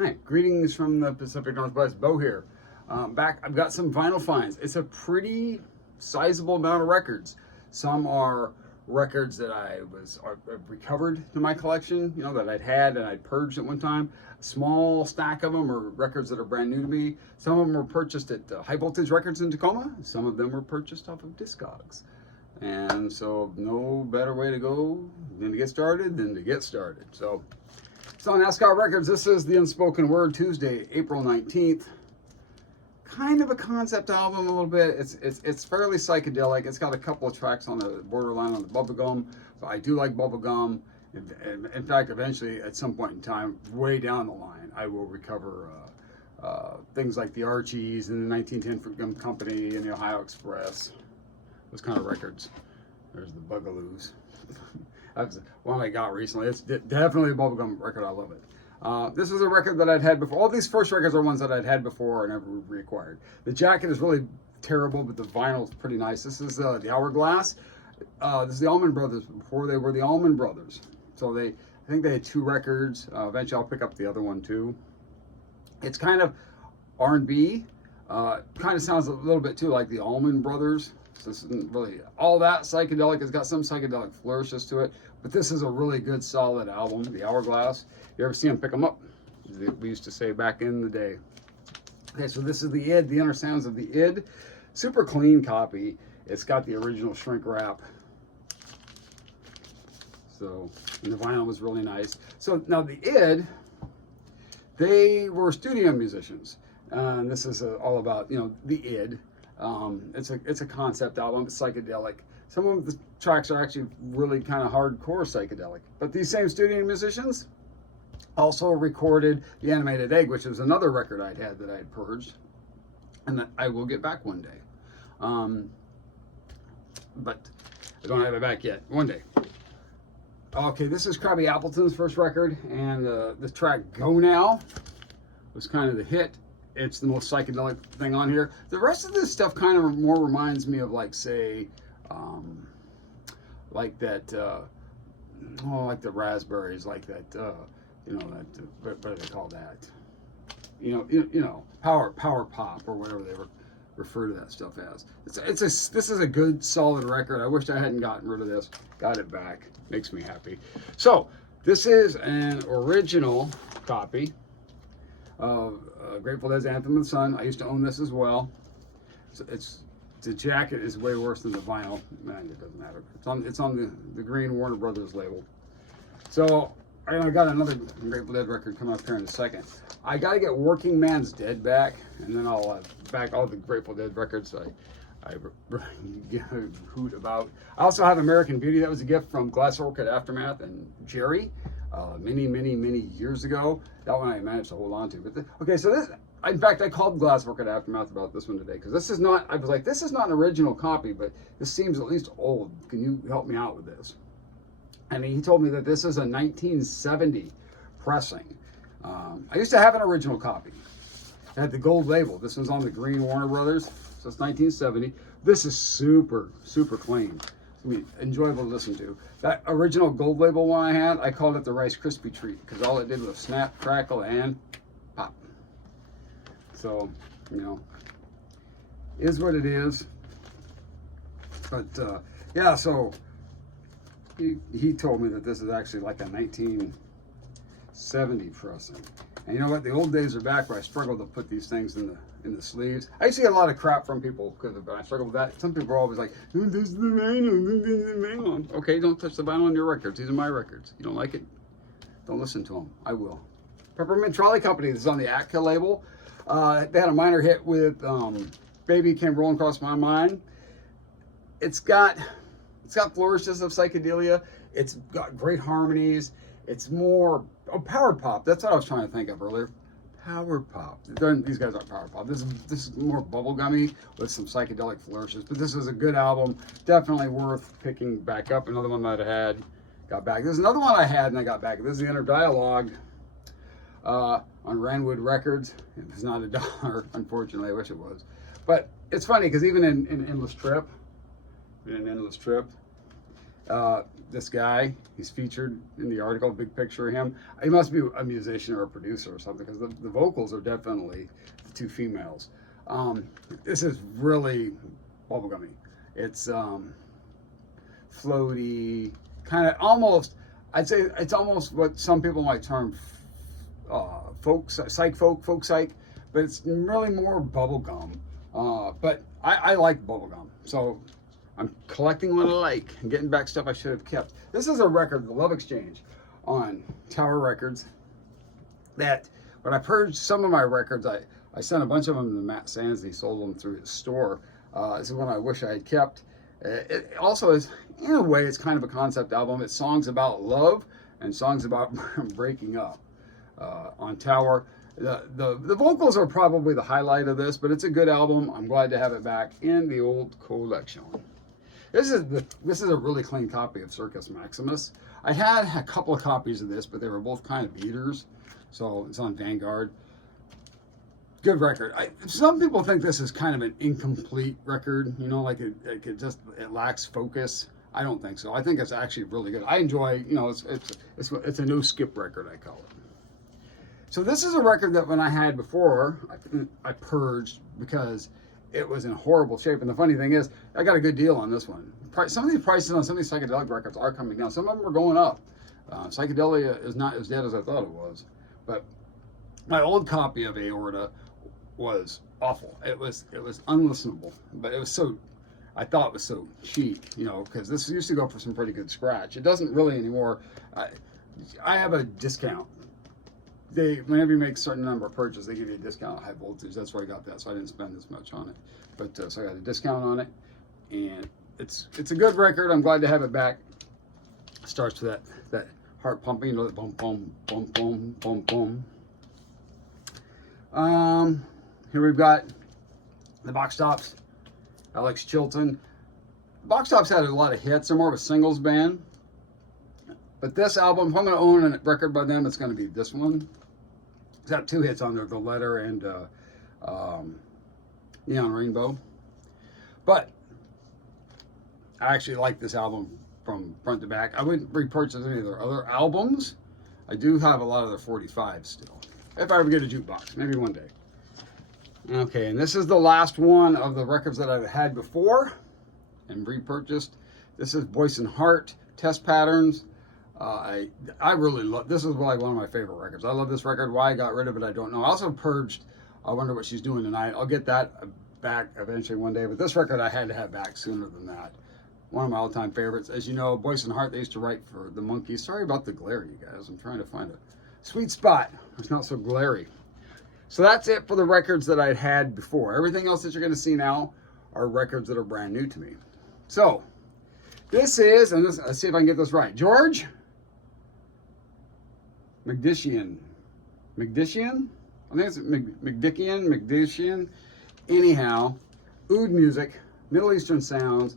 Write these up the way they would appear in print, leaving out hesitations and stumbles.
Hi, greetings from the Pacific Northwest. Bo here. Back, I've got some vinyl finds. It's a pretty sizable amount of records. Some are records that I've recovered to my collection, you know, that I'd had and I'd purged at one time. A small stack of them are records that are brand new to me. Some of them were purchased at High Voltage Records in Tacoma. Some of them were purchased off of Discogs. And so no better way to go than to get started than to get started. So it's on NASCAR Records. This is the Unspoken Word, Tuesday, April 19th. Kind of a concept album a little bit. It's fairly psychedelic. It's got a couple of tracks on the borderline on the bubblegum, but I do like bubblegum. In fact, eventually, at some point in time, way down the line, I will recover things like the Archies and the 1910 Fruit Gum Company and the Ohio Express. Those kind of records. There's the Bugaloos. That's one I got recently. It's definitely a bubblegum record. I love it. This is a record that I'd had before. All these first records are ones that I'd had before and never reacquired. The jacket is really terrible, but the vinyl is pretty nice. This is the Hourglass. This is the Allman Brothers before they were the Allman Brothers. So I think they had two records. Eventually I'll pick up the other one too. It's kind of R&B. Kind of sounds a little bit too like the Allman Brothers. So this isn't really all that psychedelic. It's got some psychedelic flourishes to it, but this is a really good, solid album, The Hourglass. You ever see them pick them up? We used to say back in the day. Okay, so this is the id, The Inner Sounds of the Id. Super clean copy. It's got the original shrink wrap. So, and the vinyl was really nice. So now the id, they were studio musicians. And this is all about, you know, the id. It's a concept album. It's psychedelic. Some of the tracks are actually really kind of hardcore psychedelic. But these same studio musicians also recorded The Animated Egg, which was another record I'd had that I had purged, and that I will get back one day. But I don't have it back yet. One day. Okay, this is Krabby Appleton's first record, and the track Go Now was kind of the hit. It's the most psychedelic thing on here. The rest of this stuff kind of more reminds me of, like, say, like that, like the raspberries, like that, you know, that, what do they call that? You know, power pop or whatever they refer to that stuff as. This is a good, solid record. I wish I hadn't gotten rid of this. Got it back. Makes me happy. So this is an original copy of Grateful Dead's Anthem of the Sun. I used to own this as well. So the jacket is way worse than the vinyl. Man, it doesn't matter. It's on the green Warner Brothers label. So I got another Grateful Dead record coming up here in a second. I got to get Working Man's Dead back, and then I'll back all the Grateful Dead records I hoot about. I also have American Beauty. That was a gift from Glass Orchid Aftermath and Jerry. Many years ago. That one I managed to hold on to. But okay, so this, in fact, I called Glass Orchid Aftermath about this one today, because this is not, I was like, this is not an original copy, but this seems at least old. Can you help me out with this? And he told me that this is a 1970 pressing. I used to have an original copy. It had the gold label. This one's on the green Warner Brothers, so it's 1970. This is super clean. I mean, enjoyable to listen to. That original gold label one I had, I called it the Rice Krispie treat, because all it did was snap, crackle, and pop. So, you know, is what it is. But yeah, so he told me that this is actually like a 1970 pressing. And you know what? The old days are back where I struggled to put these things in the sleeves. I used to get a lot of crap from people because I struggled with that. Some people are always like, "Oh, this is the vinyl." Okay, don't touch the vinyl on your records. These are my records. You don't like it? Don't listen to them. I will. Peppermint Trolley Company. This is on the Atka label. They had a minor hit with "Baby Came Rolling Across My Mind." It's got flourishes of psychedelia. It's got great harmonies. It's more power pop. That's what I was trying to think of earlier. Power pop. These guys aren't power pop. This is more bubblegummy with some psychedelic flourishes. But this is a good album. Definitely worth picking back up. Another one that I had, got back. There's another one I had and I got back. This is the Inner Dialogue on Ranwood Records. It's not $1, unfortunately. I wish it was. But it's funny because even in Endless Trip, This guy, he's featured in the article, big picture of him. He must be a musician or a producer or something, because the vocals are definitely the two females. This is really bubblegummy. It's floaty, kind of almost, I'd say it's almost what some people might term folk psych, but it's really more bubblegum. But I like bubblegum, so I'm collecting what I like and getting back stuff I should have kept. This is a record, The Love Exchange, on Tower Records. That when I purged some of my records, I sent a bunch of them to Matt Sands. He sold them through his store. This is one I wish I had kept. It also is, in a way, it's kind of a concept album. It's songs about love and songs about breaking up. On Tower, the vocals are probably the highlight of this, but it's a good album. I'm glad to have it back in the old collection. This is a really clean copy of Circus Maximus. I had a couple of copies of this, but they were both kind of beaters, so it's on Vanguard. Good record. Some people think this is kind of an incomplete record, you know, like it lacks focus. I don't think so. I think it's actually really good. I enjoy, you know, it's a no skip record, I call it. So this is a record that when I had before, I purged because it was in horrible shape. And the funny thing is, I got a good deal on this one. Some of these prices on some of these psychedelic records are coming down. Some of them are going up. Psychedelia is not as dead as I thought it was. But my old copy of Aorta was awful. It was unlistenable. But it was so, I thought it was so cheap, you know, because this used to go for some pretty good scratch. It doesn't really anymore. I have a discount. Whenever you make a certain number of purchases, they give you a discount on high voltage. That's where I got that, so I didn't spend as much on it. But so I got a discount on it, and it's a good record. I'm glad to have it back. Starts with that heart pumping, you know, that boom, boom, boom, boom, boom, boom. Here we've got the Box Tops, Alex Chilton. Box Tops had a lot of hits. They're more of a singles band. But this album, if I'm going to own a record by them, it's going to be this one. It's got two hits on there, The Letter and Neon Rainbow. But I actually like this album from front to back. I wouldn't repurchase any of their other albums. I do have a lot of their 45s still. If I ever get a jukebox, maybe one day. Okay, and this is the last one of the records that I've had before and repurchased. This is Voice and Heart, Test Patterns. I really love, this is like one of my favorite records. I love this record. Why I got rid of it, I don't know. I also purged I Wonder What She's Doing Tonight. I'll get that back eventually one day, but this record I had to have back sooner than that. One of my all-time favorites. As you know, Voice and Heart, they used to write for the Monkees. Sorry about the glare, you guys. I'm trying to find a sweet spot. It's not so glary. So that's it for the records that I'd had before. Everything else that you're going to see now are records that are brand new to me. So this is, and let's see if I can get this right. George McDishian. I think it's McDishian. Anyhow, oud music, Middle Eastern sounds.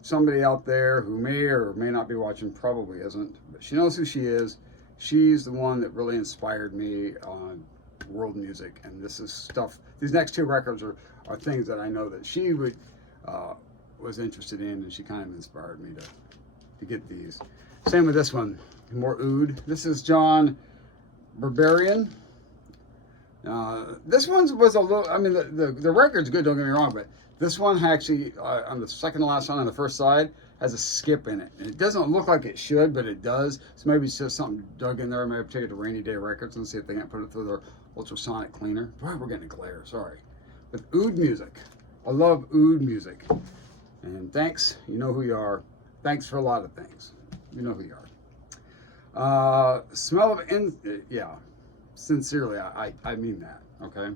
Somebody out there who may or may not be watching probably isn't, but she knows who she is. She's the one that really inspired me on world music, and this is stuff. These next two records are things that I know that she was interested in, and she kind of inspired me to get these. Same with this one, more oud. This is John Barbarian. This one was a little, I mean, the record's good, don't get me wrong, but this one actually, on the second to last song on the first side, has a skip in it. And it doesn't look like it should, but it does. So maybe it's just something dug in there. Maybe take it to Rainy Day Records and see if they can't put it through their ultrasonic cleaner. Boy, we're getting a glare, sorry. With oud music. I love oud music. And thanks, you know who you are. Thanks for a lot of things. You know who you are. Smell of, yeah, sincerely, I mean that, okay?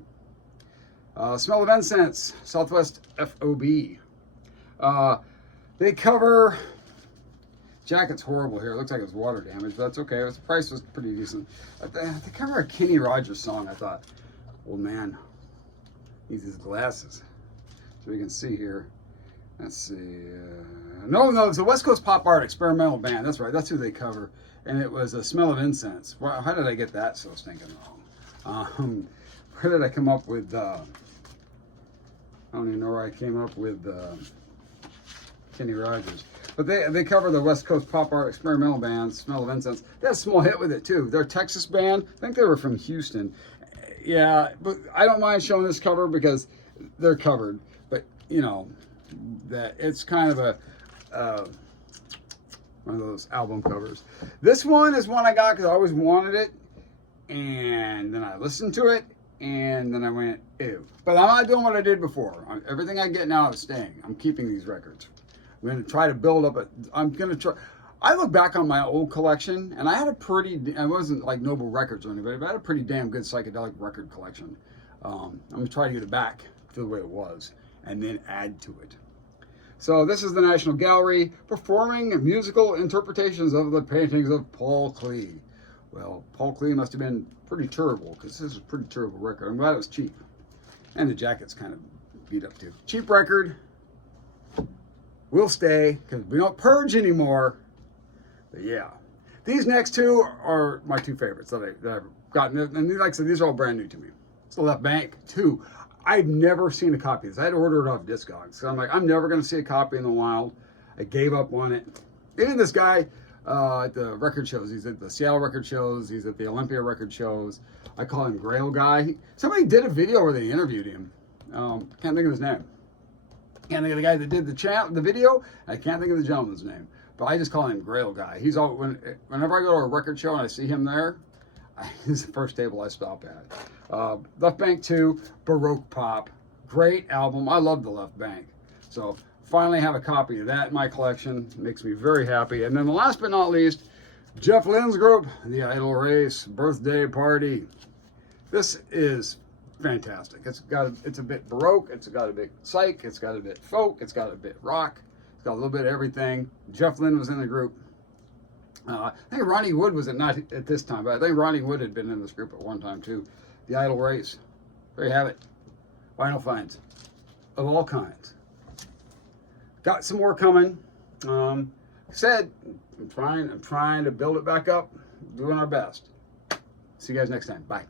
Smell of Incense, Southwest FOB. They cover, jacket's horrible here. It looks like it's water damage, but that's okay. The price was pretty decent. They cover a Kenny Rogers song. I thought, old man needs his glasses. So you can see here. Let's see. No, it's a West Coast Pop Art experimental band. That's right. That's who they cover. And it was a Smell of Incense. Wow, how did I get that so stinking wrong? Where did I come up with, I don't even know where I came up with Kenny Rogers. But they cover the West Coast pop art experimental band, Smell of Incense. They had a small hit with it too. They're a Texas band. I think they were from Houston. Yeah, but I don't mind showing this cover because they're covered. But you know, that it's kind of a one of those album covers. This one is one I got because I always wanted it, and then I listened to it, and then I went, ew. But I'm not doing what I did before. Everything I get now is staying. I'm keeping these records. I'm going to try to build up I'm going to try. I look back on my old collection, and I had a pretty, I wasn't like Noble Records or anybody, but I had a pretty damn good psychedelic record collection. I'm going to try to get it back to the way it was, and then add to it. So this is the National Gallery performing musical interpretations of the paintings of Paul Klee. Well, Paul Klee must have been pretty terrible, because this is a pretty terrible record. I'm glad it was cheap. And the jacket's kind of beat up too. Cheap record. Will stay, because we don't purge anymore. But yeah. These next two are my two favorites that I've gotten. And like I said, these are all brand new to me. It's the Left Bank 2. I've never seen a copy of this. I had to order it off Discogs. So I'm like, I'm never going to see a copy in the wild. I gave up on it. Even this guy at the record shows. He's at the Seattle record shows. He's at the Olympia record shows. I call him Grail Guy. Somebody did a video where they interviewed him. Can't think of his name. Can't think of the guy that did the video. I can't think of the gentleman's name. But I just call him Grail Guy. He's all, whenever I go to a record show and I see him there, he's the first table I stop at. Left Bank 2, Baroque Pop. Great album. I love the Left Bank. So finally have a copy of that in my collection. Makes me very happy. And then last but not least, Jeff Lynne's group, The Idle Race, Birthday Party. This is fantastic. It's a bit Baroque. It's got a bit psych. It's got a bit folk. It's got a bit rock. It's got a little bit of everything. Jeff Lynne was in the group. I think Ronnie Wood was not at this time, but I think Ronnie Wood had been in this group at one time too. The Idle Race. There you have it. Vinyl finds of all kinds. Got some more coming. Like I said, I'm trying to build it back up. Doing our best. See you guys next time. Bye.